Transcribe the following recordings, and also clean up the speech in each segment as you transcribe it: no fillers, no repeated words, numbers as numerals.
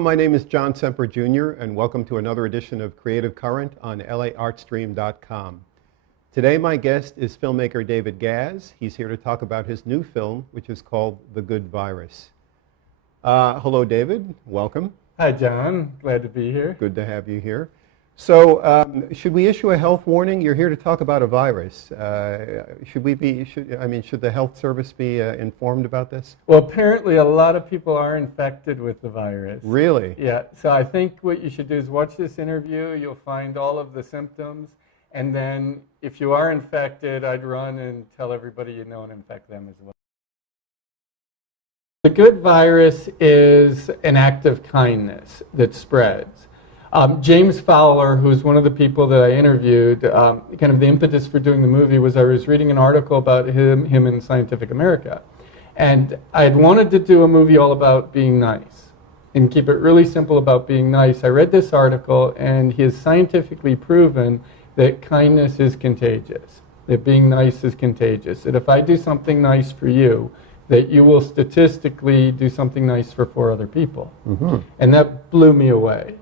my name is John Semper Jr., and welcome to another edition of Creative Current on LAArtstream.com. Today my guest is filmmaker David Gaz. He's here to talk about his new film, which is called The Good Virus. Hello, David. Welcome. Hi, John. Glad to be here. Good to have you here. So, should we issue a health warning? You're here to talk about a virus. Should the health service be informed about this? Well, apparently a lot of people are infected with the virus. Really? Yeah. So I think what you should do is watch this interview. You'll find all of the symptoms. And then if you are infected, I'd run and tell everybody you know and infect them as well. The good virus is an act of kindness that spreads. James Fowler, who's one of the people that I interviewed, kind of the impetus for doing the movie was I was reading an article about him in Scientific America. And I had wanted to do a movie all about being nice and keep it really simple about being nice. I read this article, and he has scientifically proven that kindness is contagious, that being nice is contagious, that if I do something nice for you, that you will statistically do something nice for 4 other people. Mm-hmm. And that blew me away.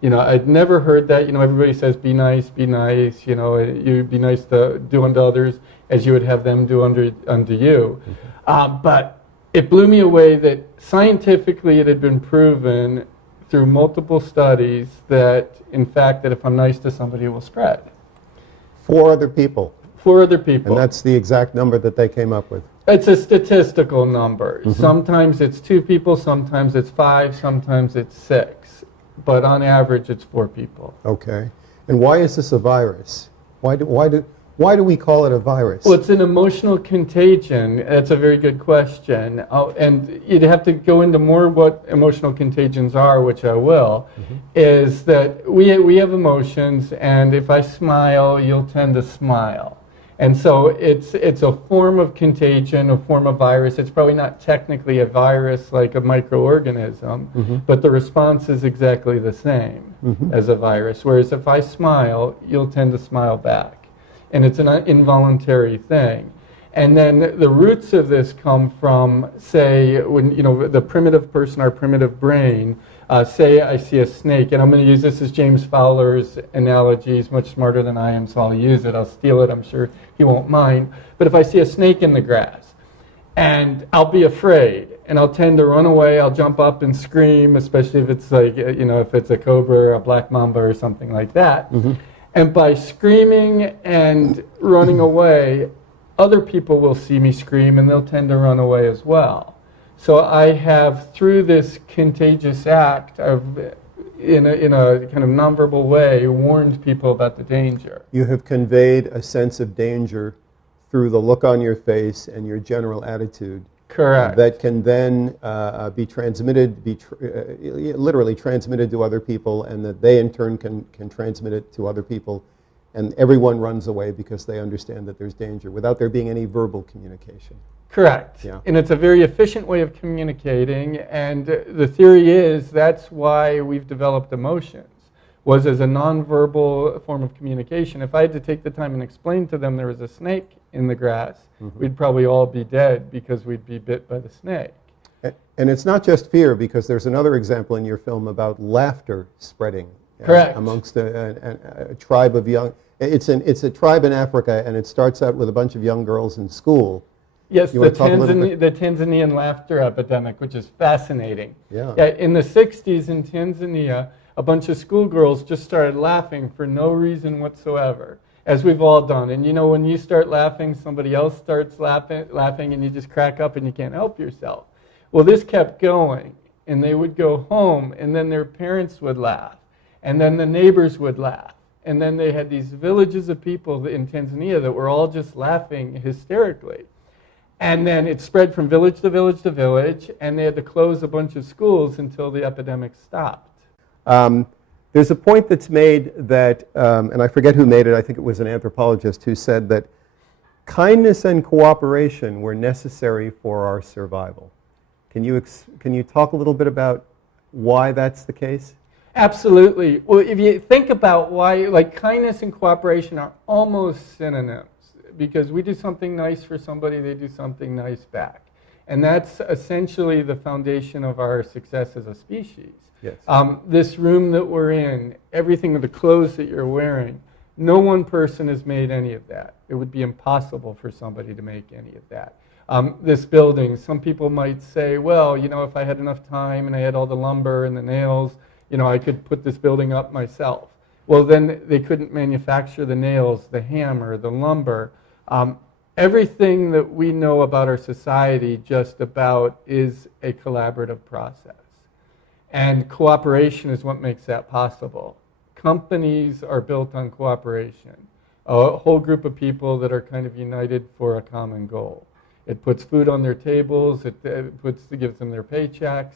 You know, I'd never heard that. You know, everybody says, be nice, you know, you be nice to do unto others as you would have them do unto you. Mm-hmm. But it blew me away that scientifically it had been proven through multiple studies that, in fact, that if I'm nice to somebody, it will spread. 4 other people. 4 other people. And that's the exact number that they came up with. It's a statistical number. Mm-hmm. Sometimes it's 2 people, sometimes it's 5, sometimes it's 6. But on average, it's 4 people. Okay. And why is this a virus? Why do we call it a virus? Well, it's an emotional contagion. That's a very good question. And you'd have to go into more what emotional contagions are, which I will, mm-hmm. is that we have emotions, and if I smile, you'll tend to smile. And so it's a form of contagion, a form of virus. It's probably not technically a virus like a microorganism, mm-hmm. but the response is exactly the same mm-hmm. as a virus. Whereas if I smile, you'll tend to smile back. And it's an involuntary thing. And then the roots of this come from, say, when, you know, the primitive person, our primitive brain, say I see a snake, and I'm going to use this as James Fowler's analogy. He's much smarter than I am, so I'll use it. I'll steal it. I'm sure he won't mind. But if I see a snake in the grass, and I'll be afraid, and I'll tend to run away, I'll jump up and scream, especially if it's like, you know, if it's a cobra or a black mamba or something like that. Mm-hmm. And by screaming and running away, other people will see me scream, and they'll tend to run away as well. So I have, through this contagious act, in a kind of nonverbal way, warned people about the danger. You have conveyed a sense of danger through the look on your face and your general attitude. Correct. That can then be transmitted, literally transmitted to other people, and that they in turn can transmit it to other people. And everyone runs away because they understand that there's danger without there being any verbal communication. Correct. Yeah. And it's a very efficient way of communicating, and the theory is that's why we've developed emotions, was as a nonverbal form of communication. If I had to take the time and explain to them there was a snake in the grass, mm-hmm. we'd probably all be dead because we'd be bit by the snake. And it's not just fear, because there's another example in your film about laughter spreading. Correct. Amongst a tribe of young, it's a tribe in Africa, and it starts out with a bunch of young girls in school. Yes, the Tanzanian laughter epidemic, which is fascinating. Yeah. In the 60s in Tanzania, a bunch of schoolgirls just started laughing for no reason whatsoever, as we've all done. And you know, when you start laughing, somebody else starts laughing, and you just crack up and you can't help yourself. Well, this kept going, and they would go home, and then their parents would laugh, and then the neighbors would laugh. And then they had these villages of people in Tanzania that were all just laughing hysterically. And then it spread from village to village to village, and they had to close a bunch of schools until the epidemic stopped. There's a point that's made that, and I forget who made it, I think it was an anthropologist who said that kindness and cooperation were necessary for our survival. Can you talk a little bit about why that's the case? Absolutely. Well, if you think about why, like, kindness and cooperation are almost synonyms, because we do something nice for somebody, they do something nice back. And that's essentially the foundation of our success as a species. Yes. This room that we're in, everything with the clothes that you're wearing, no one person has made any of that. It would be impossible for somebody to make any of that. This building, some people might say, well, you know, if I had enough time and I had all the lumber and the nails, you know, I could put this building up myself. Well, then they couldn't manufacture the nails, the hammer, the lumber. Everything that we know about our society just about is a collaborative process. And cooperation is what makes that possible. Companies are built on cooperation. A whole group of people that are kind of united for a common goal. It puts food on their tables, it gives them their paychecks,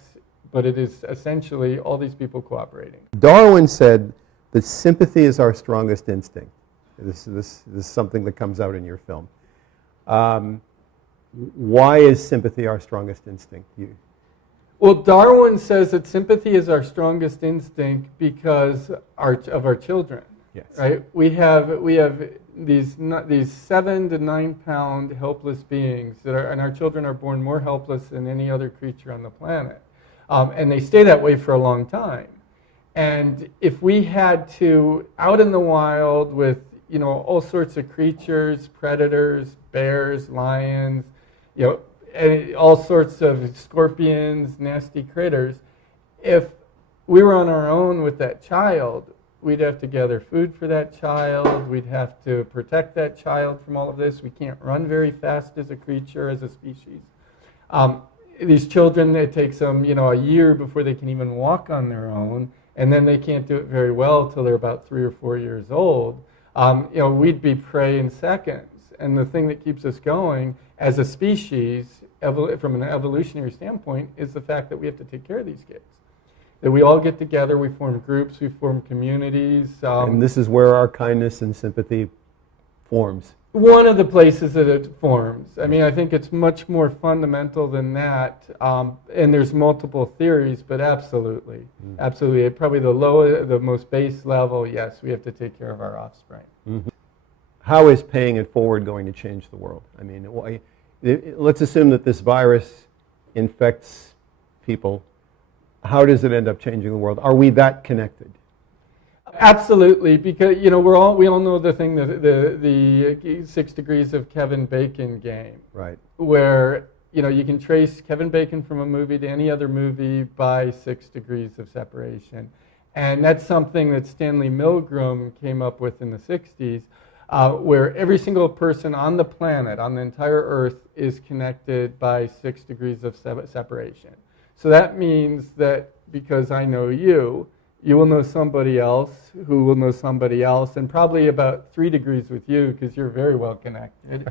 but it is essentially all these people cooperating. Darwin said that sympathy is our strongest instinct. This is something that comes out in your film. Why is sympathy our strongest instinct? Well, Darwin says that sympathy is our strongest instinct because of our children. Yes. Right? We have these 7 to 9 pound helpless beings and our children are born more helpless than any other creature on the planet, and they stay that way for a long time. And if we had to, out in the wild with, you know, all sorts of creatures, predators, bears, lions, you know, and all sorts of scorpions, nasty critters, if we were on our own with that child, we'd have to gather food for that child, we'd have to protect that child from all of this. We can't run very fast as a creature, as a species. These children, it takes them, you know, a year before they can even walk on their own, and then they can't do it very well till they're about 3 or 4 years old. You know, we'd be prey in seconds. And the thing that keeps us going as a species, from an evolutionary standpoint, is the fact that we have to take care of these kids. That we all get together, we form groups, we form communities. And this is where our kindness and sympathy forms. One of the places that it forms. I mean, I think it's much more fundamental than that. And there's multiple theories, but absolutely. Absolutely. Probably the most base level, yes, we have to take care of our offspring. Mm-hmm. How is paying it forward going to change the world? I mean, let's assume that this virus infects people. How does it end up changing the world? Are we that connected? Absolutely, because, you know, we all know the thing, the 6 degrees of Kevin Bacon game. Right. Where, you know, you can trace Kevin Bacon from a movie to any other movie by 6 degrees of separation. And that's something that Stanley Milgram came up with in the 60s, where every single person on the planet, on the entire Earth, is connected by 6 degrees of separation. So that means that because I know you, you will know somebody else who will know somebody else, and probably about 3 degrees with you because you're very well connected.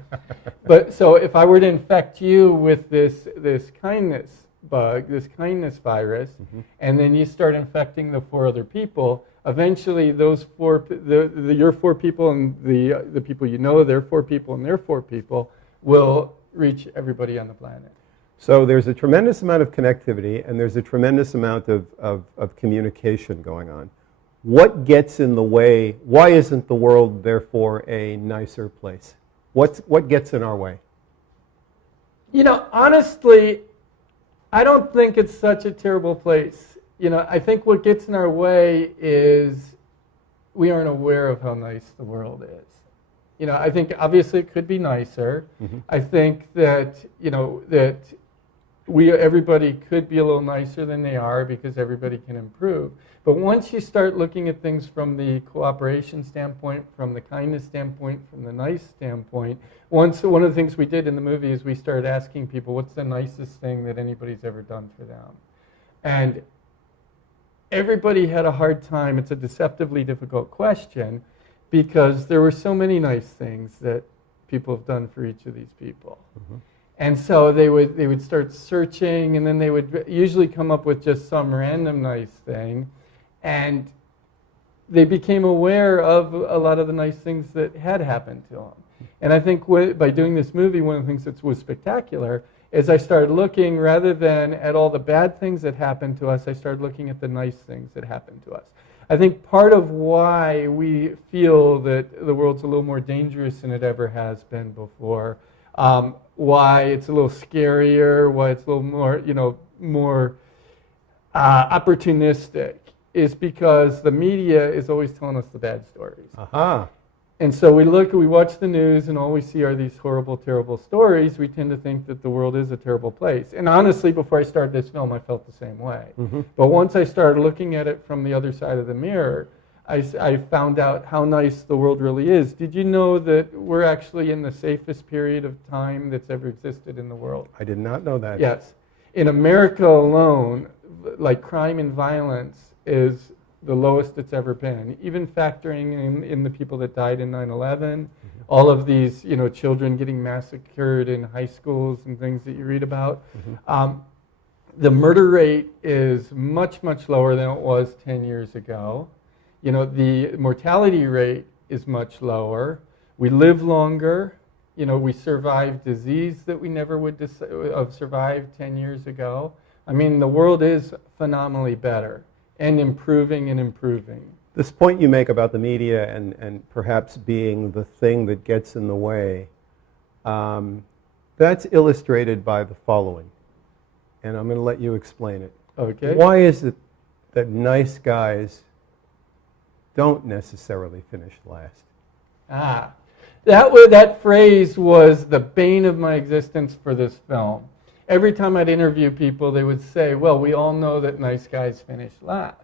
But so if I were to infect you with this kindness bug, this kindness virus, and then you start infecting the 4 other people, eventually those your 4 people and the people you know, their 4 people and their 4 people, will reach everybody on the planet. So there's a tremendous amount of connectivity and there's a tremendous amount of communication going on. What gets in the way? Why isn't the world therefore a nicer place? What gets in our way? You know, honestly, I don't think it's such a terrible place. You know, I think what gets in our way is we aren't aware of how nice the world is. You know, I think obviously it could be nicer. I think that, you know, that everybody could be a little nicer than they are because everybody can improve. But once you start looking at things from the cooperation standpoint, from the kindness standpoint, from the nice standpoint, one of the things we did in the movie is we started asking people, what's the nicest thing that anybody's ever done for them? And everybody had a hard time. It's a deceptively difficult question because there were so many nice things that people have done for each of these people. And so they would start searching, and then they would usually come up with just some random nice thing. And they became aware of a lot of the nice things that had happened to them. And I think by doing this movie, one of the things that was spectacular is I started looking, rather than at all the bad things that happened to us, I started looking at the nice things that happened to us. I think part of why we feel that the world's a little more dangerous than it ever has been before why it's a little scarier, why it's a little more, more opportunistic, is because the media is always telling us the bad stories. Aha. And so we watch the news, and all we see are these horrible, terrible stories. We tend to think that the world is a terrible place. And honestly, before I started this film, I felt the same way. Mm-hmm. But once I started looking at it from the other side of the mirror, I found out how nice the world really is. Did you know that we're actually in the safest period of time that's ever existed in the world? I did not know that. Yes. In America alone, like crime and violence is the lowest it's ever been, even factoring in the people that died in 9/11, all of these children getting massacred in high schools and things that you read about. The murder rate is much, much lower than it was 10 years ago. The mortality rate is much lower. We live longer. We survive disease that we never would have survived 10 years ago. I mean, the world is phenomenally better. And improving and improving. This point you make about the media and perhaps being the thing that gets in the way, that's illustrated by the following. And I'm going to let you explain it. Okay. Why is it that nice guys don't necessarily finish last? That phrase was the bane of my existence for this film. Every time I'd interview people, they would say, well, we all know that nice guys finish last.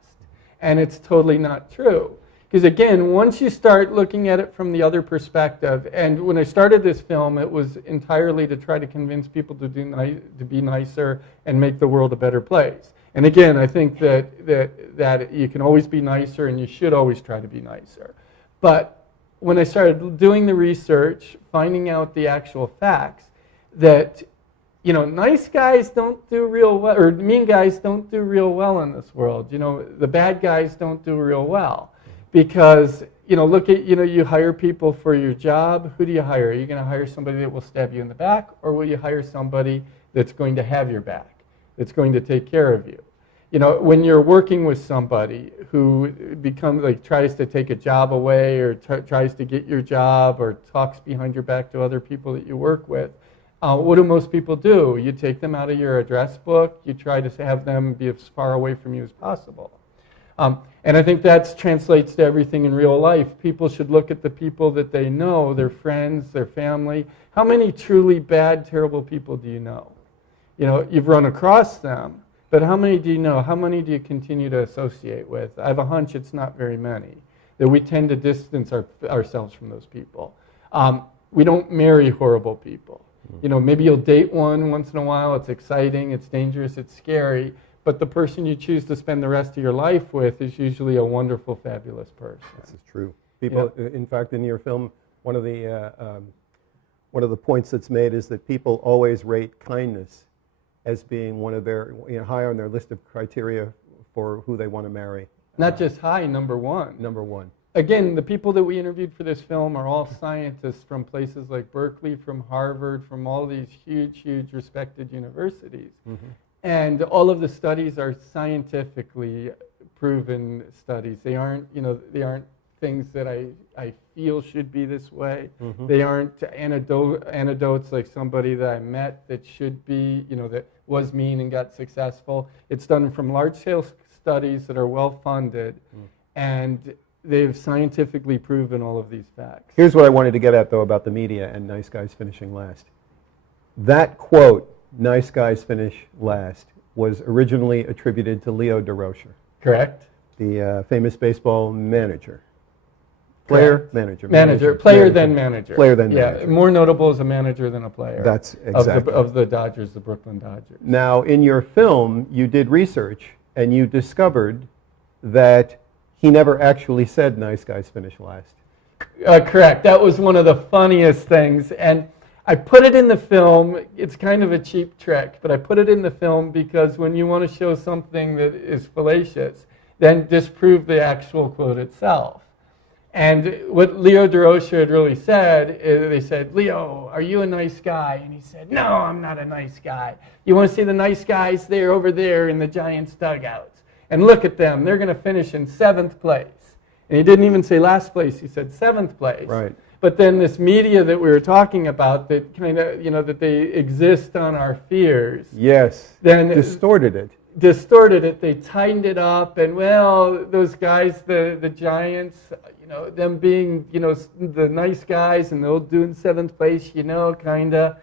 And it's totally not true. Because again, once you start looking at it from the other perspective, and when I started this film, it was entirely to try to convince people to be nicer and make the world a better place. And again, I think that you can always be nicer and you should always try to be nicer. But when I started doing the research, finding out the actual facts, that nice guys don't do real well, or mean guys don't do real well in this world. The bad guys don't do real well because, look at, you hire people for your job. Who do you hire? Are you going to hire somebody that will stab you in the back, or will you hire somebody that's going to have your back, that's going to take care of you? When you're working with somebody who tries to take a job away or tries to get your job or talks behind your back to other people that you work with, what do most people do? You take them out of your address book. You try to have them be as far away from you as possible. And I think that translates to everything in real life. People should look at the people that they know, their friends, their family. How many truly bad, terrible people do you know? You've run across them, but how many do you know? How many do you continue to associate with? I have a hunch it's not very many, that we tend to distance ourselves from those people. We don't marry horrible people. Maybe you'll date one once in a while. It's exciting, it's dangerous, it's scary. But the person you choose to spend the rest of your life with is usually a wonderful, fabulous person. This is true. People, in fact, in your film, one of the points that's made is that people always rate kindness as being one of their high on their list of criteria for who they want to marry. Not just high, number one. Number one. Again, the people that we interviewed for this film are all scientists from places like Berkeley, from Harvard, from all these huge, huge respected universities. Mm-hmm. And all of the studies are scientifically proven studies. They aren't things that I feel should be this way. Mm-hmm. They aren't anecdotes like somebody that I met that should be, that was mean and got successful. It's done from large-scale studies that are well-funded, and they've scientifically proven all of these facts. Here's what I wanted to get at, though, about the media and nice guys finishing last. That quote, nice guys finish last, was originally attributed to Leo DeRocher. Correct. The famous baseball manager. Player, manager. Player than manager. Player than manager. Yeah, more notable as a manager than a player. That's exactly. Of the Dodgers, the Brooklyn Dodgers. Now, in your film, you did research, and you discovered that he never actually said nice guys finish last. Correct. That was one of the funniest things. And I put it in the film. It's kind of a cheap trick, but I put it in the film because when you want to show something that is fallacious, then disprove the actual quote itself. And what Leo DeRocher had really said is, they said, Leo, are you a nice guy? And he said, no, I'm not a nice guy. You want to see the nice guys? They're over there in the Giants' dugouts. And look at them. They're going to finish in 7th place. And he didn't even say last place. He said 7th place. Right. But then this media that we were talking about that kind of, that they exist on our fears. Yes. Then distorted it. Distorted it. They tightened it up, and well, those guys, the giants, them being, the nice guys, and they'll do in 7th place, kinda.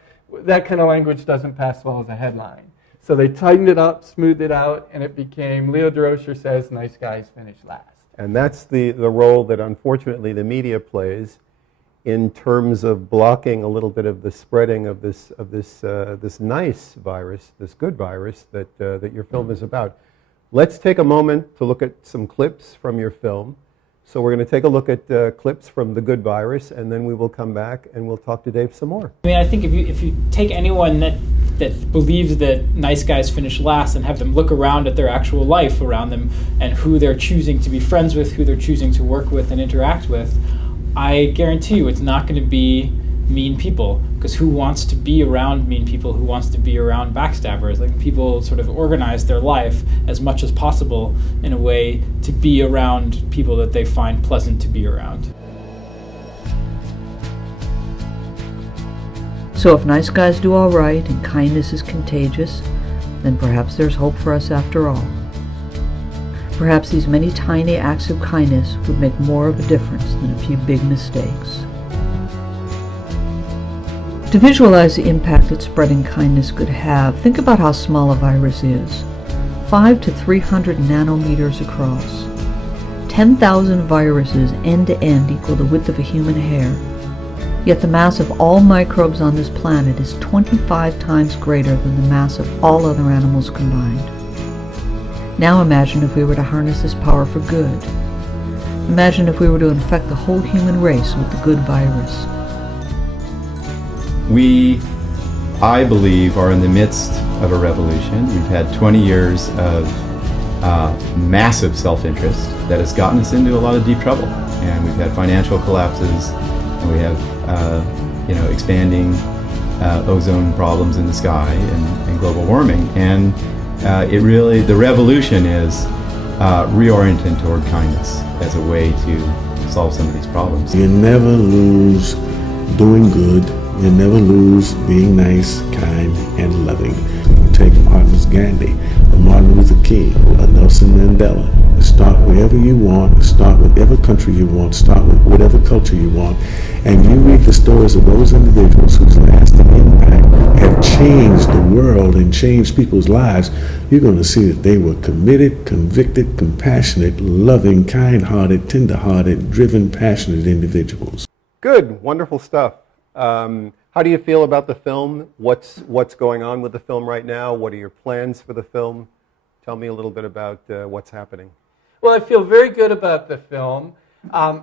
That kind of language doesn't pass well as a headline. So they tightened it up, smoothed it out, and it became, Leo DeRocher says, nice guys finish last. And that's the role that unfortunately the media plays in terms of blocking a little bit of the spreading of this nice virus, this good virus that your film is about. Let's take a moment to look at some clips from your film. So we're going to take a look at clips from The Good Virus, and then we will come back and we'll talk to Dave some more. I mean, I think if you take anyone that believes that nice guys finish last and have them look around at their actual life around them and who they're choosing to be friends with, who they're choosing to work with and interact with, I guarantee you it's not going to be mean people, because who wants to be around mean people? Who wants to be around backstabbers? Like, people sort of organize their life as much as possible in a way to be around people that they find pleasant to be around. So if nice guys do all right and kindness is contagious, then perhaps there's hope for us after all. Perhaps these many tiny acts of kindness would make more of a difference than a few big mistakes. To visualize the impact that spreading kindness could have, think about how small a virus is. 5 to 300 nanometers across. 10,000 viruses end to end equal the width of a human hair. Yet the mass of all microbes on this planet is 25 times greater than the mass of all other animals combined. Now imagine if we were to harness this power for good. Imagine if we were to infect the whole human race with the good virus. We, I believe, are in the midst of a revolution. We've had 20 years of massive self-interest that has gotten us into a lot of deep trouble. And we've had financial collapses, and we have expanding ozone problems in the sky and global warming. And the revolution is reorienting toward kindness as a way to solve some of these problems. You never lose doing good. You never lose being nice, kind, and loving. Take Mahatma Gandhi, or Martin Luther King, or Nelson Mandela. Start wherever you want, start with whatever country you want, start with whatever culture you want, and you read the stories of those individuals whose lasting impact have changed the world and changed people's lives. You're going to see that they were committed, convicted, compassionate, loving, kind-hearted, tender-hearted, driven, passionate individuals. Good, wonderful stuff. How do you feel about the film? What's going on with the film right now? What are your plans for the film? Tell me a little bit about what's happening. Well, I feel very good about the film. As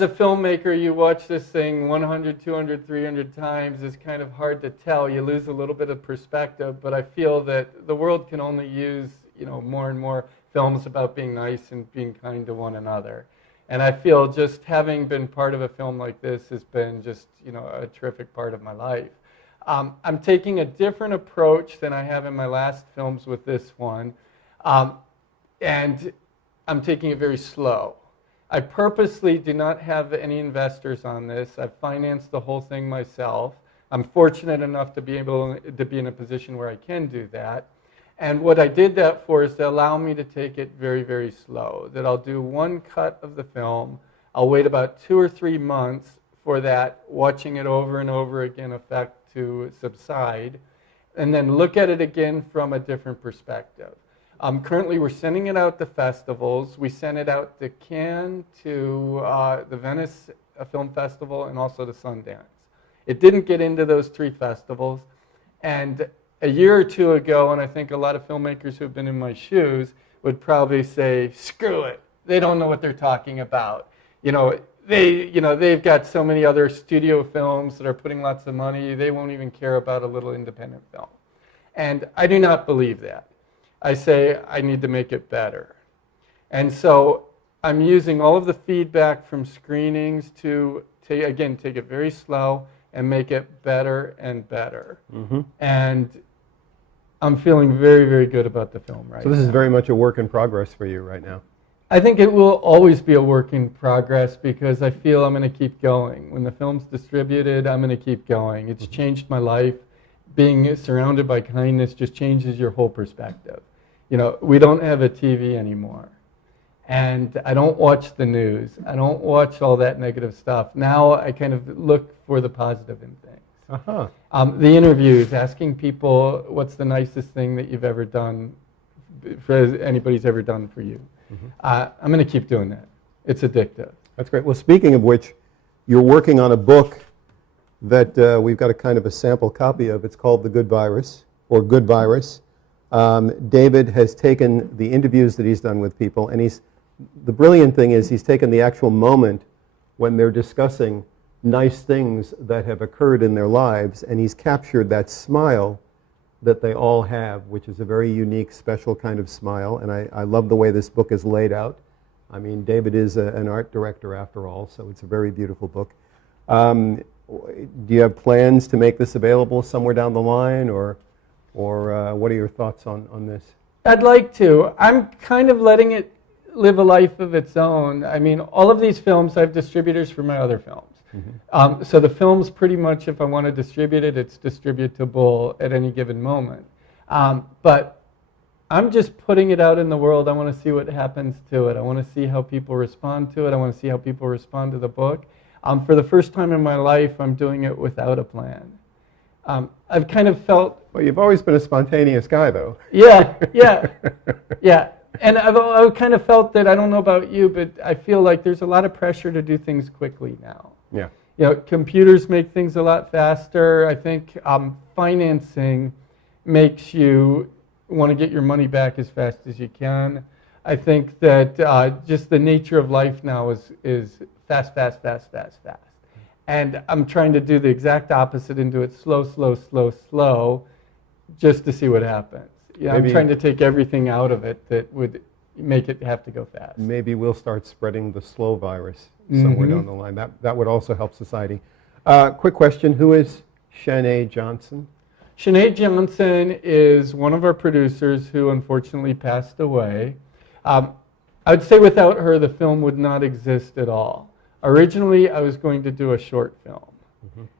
a filmmaker, you watch this thing 100, 200, 300 times. It's kind of hard to tell. You lose a little bit of perspective, but I feel that the world can only use, more and more films about being nice and being kind to one another. And I feel just having been part of a film like this has been just, a terrific part of my life. I'm taking a different approach than I have in my last films with this one. And I'm taking it very slow. I purposely do not have any investors on this. I've financed the whole thing myself. I'm fortunate enough to be able to be in a position where I can do that. And what I did that for is to allow me to take it very, very slow. That I'll do one cut of the film. I'll wait about 2 or 3 months for that watching it over and over again effect to subside, and then look at it again from a different perspective. Currently, we're sending it out to festivals. We sent it out to Cannes, to the Venice Film Festival, and also to Sundance. It didn't get into those 3 festivals, and a year or 2 ago, and I think a lot of filmmakers who've been in my shoes would probably say, screw it, they don't know what they're talking about. They've got so many other studio films that are putting lots of money, they won't even care about a little independent film. And I do not believe that. I say I need to make it better. And so I'm using all of the feedback from screenings to, take it very slow and make it better and better. Mm-hmm. And I'm feeling very, very good about the film right now. So this is very much a work in progress for you right now. I think it will always be a work in progress because I feel I'm going to keep going. When the film's distributed, I'm going to keep going. It's changed my life. Being surrounded by kindness just changes your whole perspective. You know, we don't have a TV anymore. And I don't watch the news. I don't watch all that negative stuff. Now I kind of look for the positive in things. The interviews, asking people what's the nicest thing that you've ever done, anybody's ever done for you. I'm going to keep doing that. It's addictive. That's great. Well, speaking of which, you're working on a book that we've got a kind of a sample copy of. It's called The Good Virus, or Good Virus. David has taken the interviews that he's done with people, and the brilliant thing is he's taken the actual moment when they're discussing nice things that have occurred in their lives, and he's captured that smile that they all have, which is a very unique, special kind of smile. And I love the way this book is laid out. I mean, David is an art director after all, so it's a very beautiful book. Do you have plans to make this available somewhere down the line, or what are your thoughts on this? I'd like to. I'm kind of letting it live a life of its own. I mean, all of these films, I have distributors for my other films. So the film's pretty much, if I want to distribute it, it's distributable at any given moment. But I'm just putting it out in the world. I want to see what happens to it. I want to see how people respond to it. I want to see how people respond to the book. For the first time in my life, I'm doing it without a plan. I've kind of felt... Well, you've always been a spontaneous guy, though. Yeah. And I've kind of felt that, I don't know about you, but I feel like there's a lot of pressure to do things quickly now. Yeah. You know, computers make things a lot faster. I think financing makes you want to get your money back as fast as you can. I think that just the nature of life now is fast. And I'm trying to do the exact opposite and do it slow, just to see what happens. Yeah, I'm trying to take everything out of it that would make it have to go fast. Maybe we'll start spreading the slow virus somewhere down the line. That would also help society. Quick question, who is Sinead Johnson? Sinead Johnson is one of our producers who unfortunately passed away. I'd say without her, the film would not exist at all. Originally, I was going to do a short film.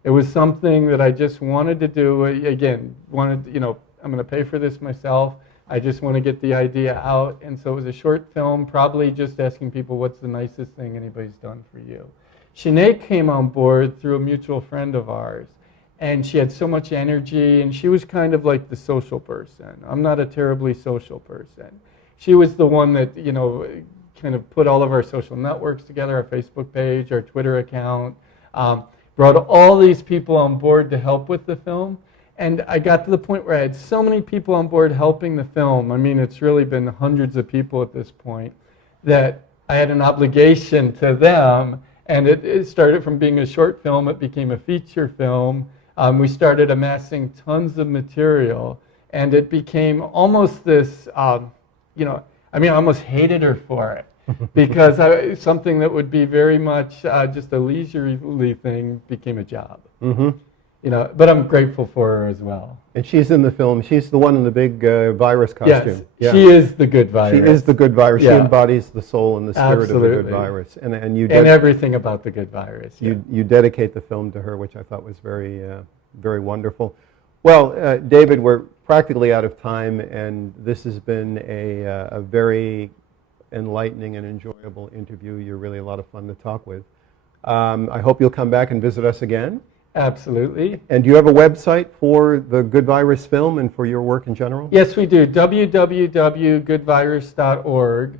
It was something that I just wanted to do. Again, I'm going to pay for this myself. I just want to get the idea out. And so it was a short film, probably just asking people, what's the nicest thing anybody's done for you? Sinead came on board through a mutual friend of ours. And she had so much energy, and she was kind of like the social person. I'm not a terribly social person. She was the one that, kind of put all of our social networks together, our Facebook page, our Twitter account, brought all these people on board to help with the film. And I got to the point where I had so many people on board helping the film. I mean, it's really been hundreds of people at this point, that I had an obligation to them. And it started from being a short film, it became a feature film. We started amassing tons of material, and it became almost this, I almost hated her for it, because something that would be very much just a leisurely thing became a job. But I'm grateful for her as well. And she's in the film. She's the one in the big virus costume. Yes, she is the good virus. She is the good virus. Yeah. She embodies the soul and the spirit Absolutely. of the good virus. And you and everything about the good virus. Yeah. You dedicate the film to her, which I thought was very, very wonderful. Well, David, we're practically out of time, and this has been a very enlightening and enjoyable interview. You're really a lot of fun to talk with. I hope you'll come back and visit us again. Absolutely. And do you have a website for the Good Virus film and for your work in general? Yes, we do. www.goodvirus.org.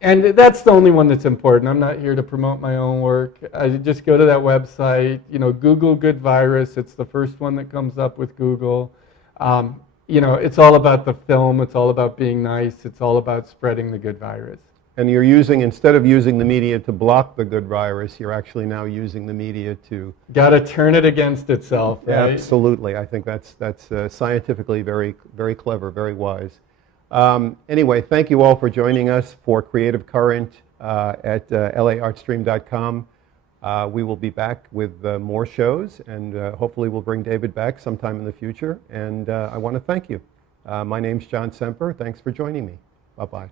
And that's the only one that's important. I'm not here to promote my own work. I just go to that website, Google Good Virus. It's the first one that comes up with Google. It's all about the film. It's all about being nice. It's all about spreading the good virus. And you're using, instead of using the media to block the good virus, you're actually now using the media to... Got to turn it against itself, right? Absolutely. I think that's scientifically very, very clever, very wise. Anyway, thank you all for joining us for Creative Current at laartstream.com. We will be back with more shows, and hopefully we'll bring David back sometime in the future. And I want to thank you. My name's John Semper. Thanks for joining me. Bye-bye.